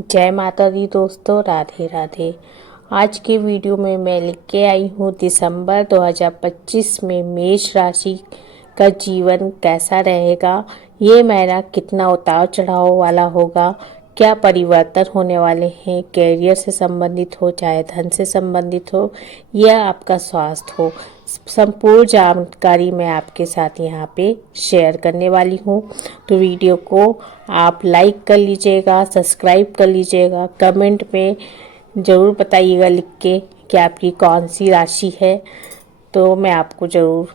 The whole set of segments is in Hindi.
जय माता दी दोस्तों, राधे राधे। आज के वीडियो में मैं लिख के आई हूँ दिसंबर 2025 में मेष राशि का जीवन कैसा रहेगा, ये महीना कितना उतार चढ़ाव वाला होगा, क्या परिवर्तन होने वाले हैं, कैरियर से संबंधित हो चाहे धन से संबंधित हो या आपका स्वास्थ्य हो, संपूर्ण जानकारी मैं आपके साथ यहाँ पे शेयर करने वाली हूँ। तो वीडियो को आप लाइक कर लीजिएगा, सब्सक्राइब कर लीजिएगा, कमेंट में ज़रूर बताइएगा लिख के कि आपकी कौन सी राशि है। तो मैं आपको ज़रूर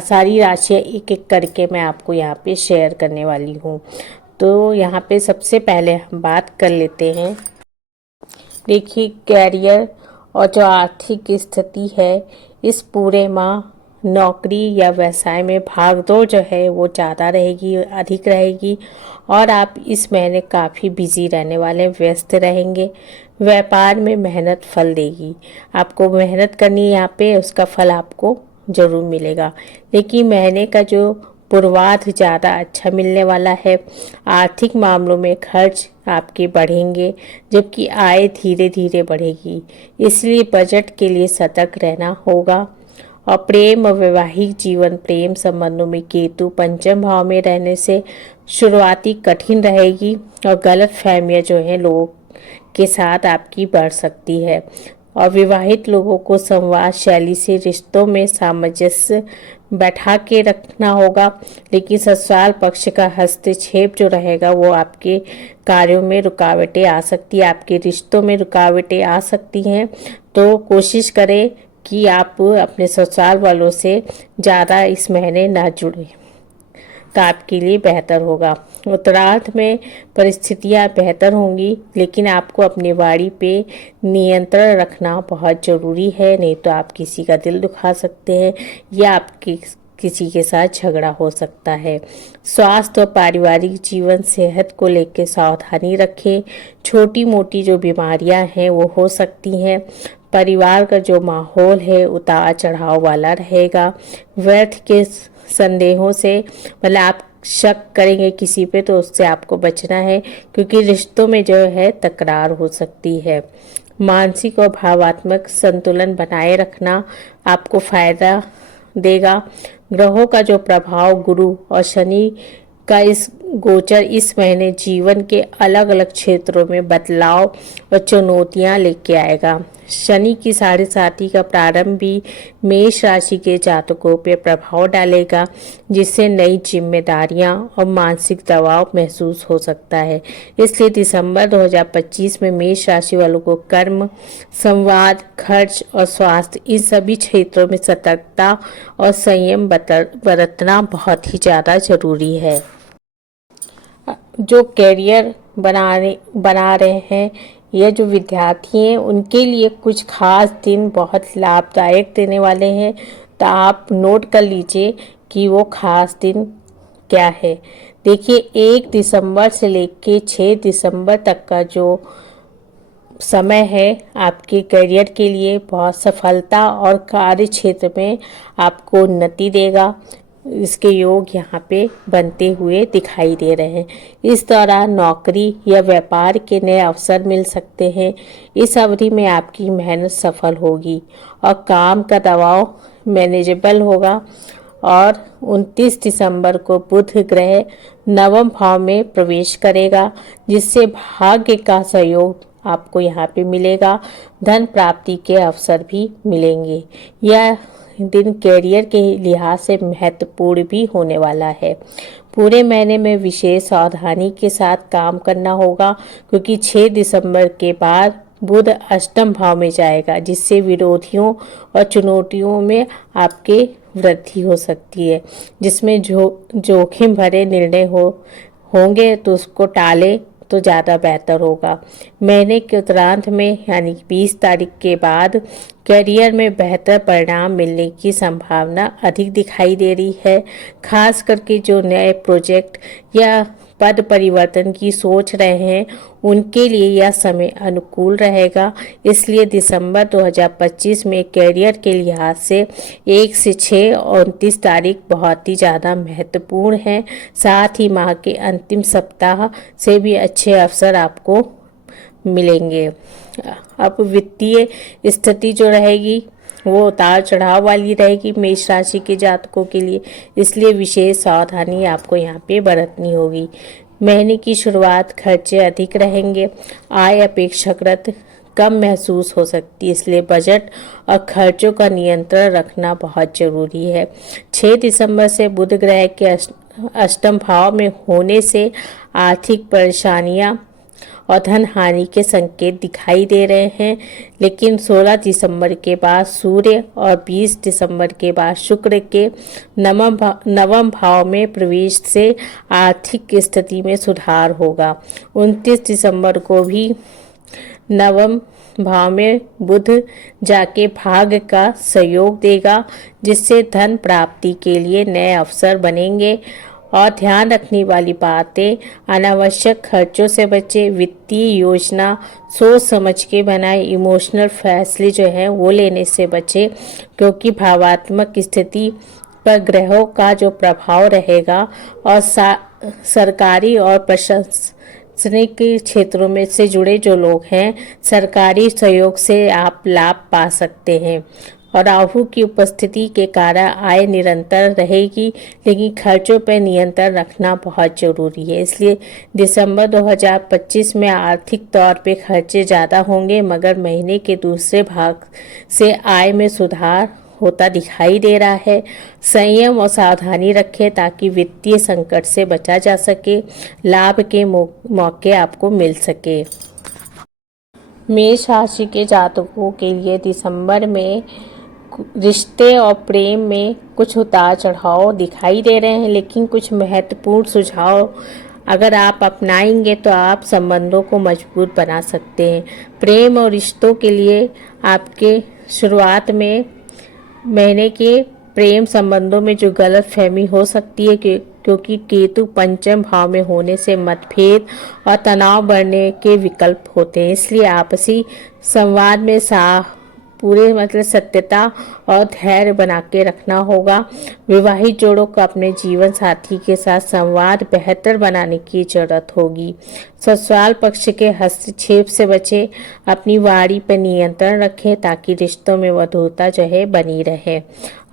सारी राशियाँ एक एक करके मैं आपको यहाँ पे शेयर करने वाली हूँ। तो यहाँ पे सबसे पहले हम बात कर लेते हैं। देखिए, कैरियर और जो आर्थिक स्थिति है, इस पूरे माह नौकरी या व्यवसाय में भागदौड़ जो है वो ज़्यादा रहेगी, अधिक रहेगी और आप इस महीने काफ़ी बिजी रहने वाले, व्यस्त रहेंगे। व्यापार में मेहनत फल देगी, आपको मेहनत करनी है यहाँ पे, उसका फल आपको ज़रूर मिलेगा। लेकिन महीने का जो पूर्वार्ध ज़्यादा अच्छा मिलने वाला है। आर्थिक मामलों में खर्च आपके बढ़ेंगे जबकि आय धीरे धीरे बढ़ेगी, इसलिए बजट के लिए सतर्क रहना होगा। और प्रेम और वैवाहिक जीवन, प्रेम संबंधों में केतु पंचम भाव में रहने से शुरुआती कठिन रहेगी और गलत फहमियाँ जो है लोगों के साथ आपकी बढ़ सकती है। और विवाहित लोगों को संवाद शैली से रिश्तों में सामंजस्य बैठा के रखना होगा, लेकिन ससुराल पक्ष का हस्तक्षेप जो रहेगा वो आपके कार्यों में रुकावटें आ सकती है, आपके रिश्तों में रुकावटें आ सकती हैं। तो कोशिश करें कि आप अपने ससुराल वालों से ज़्यादा इस महीने ना जुड़ें, तो आपके लिए बेहतर होगा। उत्तरार्ध में परिस्थितियां बेहतर होंगी, लेकिन आपको अपनी वाणी पे नियंत्रण रखना बहुत ज़रूरी है, नहीं तो आप किसी का दिल दुखा सकते हैं या आपकी किसी के साथ झगड़ा हो सकता है। स्वास्थ्य और पारिवारिक जीवन, सेहत को लेकर सावधानी रखें, छोटी मोटी जो बीमारियां हैं वो हो सकती हैं। परिवार का जो माहौल है उतार चढ़ाव वाला रहेगा। व्यर्थ के संदेहों से, मतलब आप शक करेंगे किसी पे तो उससे आपको बचना है, क्योंकि रिश्तों में जो है तकरार हो सकती है। मानसिक और भावात्मक संतुलन बनाए रखना आपको फायदा देगा। ग्रहों का जो प्रभाव, गुरु और शनि का इस गोचर इस महीने जीवन के अलग अलग क्षेत्रों में बदलाव और चुनौतियां लेके आएगा। शनि की 7.5 का प्रारंभ भी मेष राशि के जातकों पर प्रभाव डालेगा, जिससे नई जिम्मेदारियां और मानसिक दबाव महसूस हो सकता है। इसलिए दिसंबर 2025 में मेष राशि वालों को कर्म, संवाद, खर्च और स्वास्थ्य, इन सभी क्षेत्रों में सतर्कता और संयम बरतना बहुत ही ज़्यादा ज़रूरी है। जो कैरियर बना रहे हैं या जो विद्यार्थी हैं, उनके लिए कुछ खास दिन बहुत लाभदायक देने वाले हैं। तो आप नोट कर लीजिए कि वो खास दिन क्या है। देखिए, 1 दिसंबर से लेके 6 दिसंबर तक का जो समय है आपके करियर के लिए बहुत सफलता और कार्य क्षेत्र में आपको उन्नति देगा, इसके योग यहाँ पे बनते हुए दिखाई दे रहे हैं। इस दौरान नौकरी या व्यापार के नए अवसर मिल सकते हैं। इस अवधि में आपकी मेहनत सफल होगी और काम का दबाव मैनेजेबल होगा। और 29 दिसंबर को बुध ग्रह नवम भाव में प्रवेश करेगा, जिससे भाग्य का सहयोग आपको यहाँ पे मिलेगा। धन प्राप्ति के अवसर भी मिलेंगे। यह दिन कैरियर के लिहाज से महत्वपूर्ण भी होने वाला है। पूरे महीने में विशेष सावधानी के साथ काम करना होगा, क्योंकि 6 दिसंबर के बाद बुध अष्टम भाव में जाएगा, जिससे विरोधियों और चुनौतियों में आपके वृद्धि हो सकती है, जिसमें जोखिम भरे निर्णय होंगे तो उसको टालें तो ज़्यादा बेहतर होगा। महीने के उत्तरार्ध में यानी 20 तारीख के बाद करियर में बेहतर परिणाम मिलने की संभावना अधिक दिखाई दे रही है। खास करके जो नए प्रोजेक्ट या पद परिवर्तन की सोच रहे हैं, उनके लिए यह समय अनुकूल रहेगा। इसलिए दिसंबर 2025 में करियर के लिहाज से 1 से 6 और 29 तारीख बहुत ही ज़्यादा महत्वपूर्ण है। साथ ही माह के अंतिम सप्ताह से भी अच्छे अवसर आपको मिलेंगे। अब वित्तीय स्थिति जो रहेगी वो उतार चढ़ाव वाली रहेगी मेष राशि के जातकों के लिए, इसलिए विशेष सावधानी आपको यहाँ पे बरतनी होगी। महीने की शुरुआत खर्चे अधिक रहेंगे, आय अपेक्षाकृत कम महसूस हो सकती है, इसलिए बजट और खर्चों का नियंत्रण रखना बहुत जरूरी है। 6 दिसंबर से बुध ग्रह के अष्टम भाव में होने से आर्थिक परेशानियां और धन हानि के संकेत दिखाई दे रहे हैं, लेकिन 16 दिसंबर के बाद सूर्य और 20 दिसंबर के बाद शुक्र के नवम भाव में प्रवेश से आर्थिक स्थिति में सुधार होगा। 29 दिसंबर को भी नवम भाव में बुध जाके भाग्य का सहयोग देगा, जिससे धन प्राप्ति के लिए नए अवसर बनेंगे। और ध्यान रखने वाली बातें, अनावश्यक खर्चों से बचे, वित्तीय योजना सोच समझ के बनाए, इमोशनल फैसले जो हैं वो लेने से बचे, क्योंकि भावात्मक स्थिति पर ग्रहों का जो प्रभाव रहेगा और सरकारी और प्रशासनिक क्षेत्रों में से जुड़े जो लोग हैं, सरकारी सहयोग से आप लाभ पा सकते हैं। और राहु की उपस्थिति के कारण आय निरंतर रहेगी, लेकिन खर्चों पर नियंत्रण रखना बहुत जरूरी है। इसलिए दिसंबर 2025 में आर्थिक तौर पे खर्चे ज़्यादा होंगे, मगर महीने के दूसरे भाग से आय में सुधार होता दिखाई दे रहा है। संयम और सावधानी रखें ताकि वित्तीय संकट से बचा जा सके, लाभ के मौके आपको मिल सके। मेष राशि के जातकों के लिए दिसंबर में रिश्ते और प्रेम में कुछ उतार चढ़ाव दिखाई दे रहे हैं, लेकिन कुछ महत्वपूर्ण सुझाव अगर आप अपनाएंगे तो आप संबंधों को मजबूत बना सकते हैं। प्रेम और रिश्तों के लिए आपके शुरुआत में महीने के प्रेम संबंधों में जो गलत फहमी हो सकती है क्योंकि केतु पंचम भाव में होने से मतभेद और तनाव बढ़ने के विकल्प होते हैं, इसलिए आपसी संवाद में पूरे सत्यता और धैर्य बना के रखना होगा। विवाहित जोड़ों को अपने जीवन साथी के साथ संवाद बेहतर बनाने की जरूरत होगी। ससुराल पक्ष के हस्तक्षेप से बचे, अपनी वाणी पर नियंत्रण रखें ताकि रिश्तों में मधुरता जो है बनी रहे।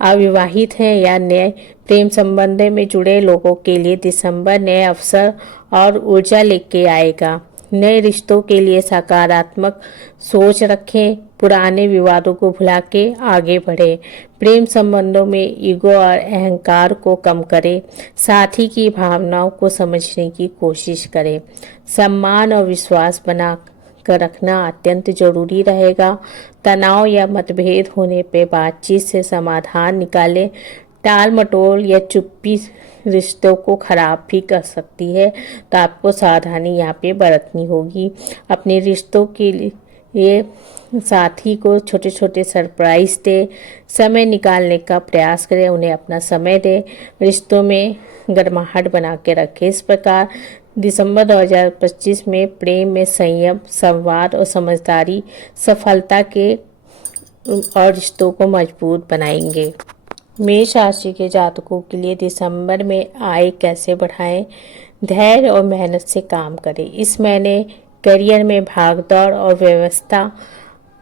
अविवाहित हैं या नए प्रेम संबंध में जुड़े लोगों के लिए दिसंबर नए अवसर और ऊर्जा लेके आएगा। नए रिश्तों के लिए सकारात्मक सोच रखें, पुराने विवादों को भुला के आगे बढ़े। प्रेम संबंधों में ईगो और अहंकार को कम करें, साथी की भावनाओं को समझने की कोशिश करें। सम्मान और विश्वास बना कर रखना अत्यंत जरूरी रहेगा। तनाव या मतभेद होने पे बातचीत से समाधान निकालें। टाल मटोल या चुप्पी रिश्तों को खराब भी कर सकती है, तो आपको सावधानी यहाँ पे बरतनी होगी। अपने रिश्तों के लिए साथी को छोटे छोटे सरप्राइज दे, समय निकालने का प्रयास करें, उन्हें अपना समय दे, रिश्तों में गर्माहट बना के रखें। इस प्रकार दिसंबर 2025 में प्रेम में संयम, संवाद और समझदारी सफलता के और रिश्तों को मजबूत बनाएंगे। मेष राशि के जातकों के लिए दिसंबर में आय कैसे बढ़ाएं? धैर्य और मेहनत से काम करें। इस महीने करियर में भागदौड़ और व्यवस्था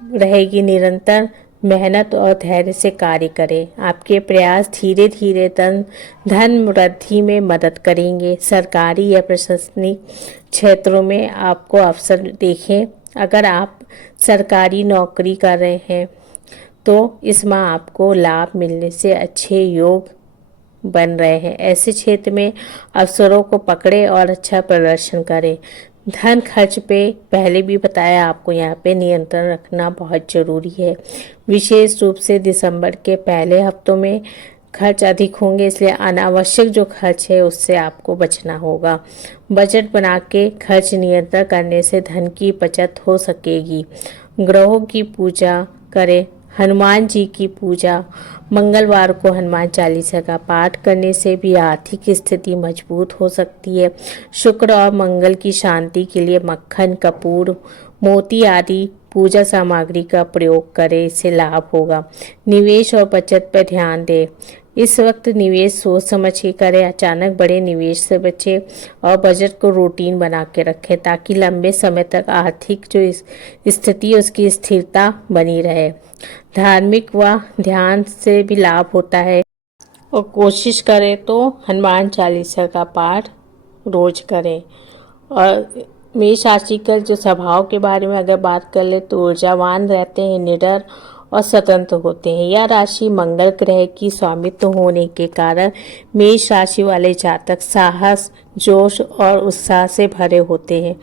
रहेगी। निरंतर मेहनत और धैर्य से कार्य करें। आपके प्रयास धीरे धीरे धन वृद्धि में मदद करेंगे। सरकारी या प्रशासनिक क्षेत्रों में आपको अवसर देखें। अगर आप सरकारी नौकरी कर रहे हैं तो इस माह आपको लाभ मिलने से अच्छे योग बन रहे हैं। ऐसे क्षेत्र में अवसरों को पकड़े और अच्छा प्रदर्शन करें। धन खर्च पे पहले भी बताया, आपको यहाँ पे नियंत्रण रखना बहुत ज़रूरी है। विशेष रूप से दिसंबर के पहले हफ्तों में खर्च अधिक होंगे, इसलिए अनावश्यक जो खर्च है उससे आपको बचना होगा। बजट बना के खर्च नियंत्रण करने से धन की बचत हो सकेगी। ग्रहों की पूजा करें। हनुमान जी की पूजा, मंगलवार को हनुमान चालीसा का पाठ करने से भी आर्थिक स्थिति मजबूत हो सकती है। शुक्र और मंगल की शांति के लिए मक्खन, कपूर, मोती आदि पूजा सामग्री का प्रयोग करें, इससे लाभ होगा। निवेश और बचत पर ध्यान दें। इस वक्त निवेश सोच समझ के करें, अचानक बड़े निवेश से बचें और बजट को रूटीन बना के रखें ताकि लंबे समय तक आर्थिक जो स्थिति है उसकी स्थिरता बनी रहे। धार्मिक व ध्यान से भी लाभ होता है और कोशिश करें तो हनुमान चालीसा का पाठ रोज करें। और मेष राशि का जो स्वभाव के बारे में अगर बात कर ले तो ऊर्जावान रहते हैं, निडर और स्वतंत्र होते हैं। यह राशि मंगल ग्रह की स्वामित्व होने के कारण मेष राशि वाले जातक साहस, जोश और उत्साह से भरे होते हैं।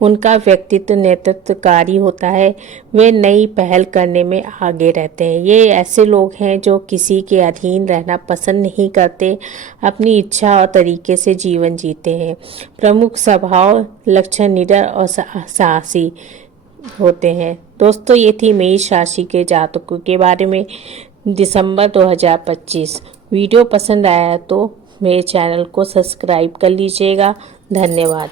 उनका व्यक्तित्व नेतृत्वकारी होता है। वे नई पहल करने में आगे रहते हैं। ये ऐसे लोग हैं जो किसी के अधीन रहना पसंद नहीं करते, अपनी इच्छा और तरीके से जीवन जीते हैं। प्रमुख स्वभाव लक्षण निडर और साहसी होते हैं। दोस्तों, ये थी मेष राशि के जातकों के बारे में दिसंबर 2025। वीडियो पसंद आया तो मेरे चैनल को सब्सक्राइब कर लीजिएगा। धन्यवाद।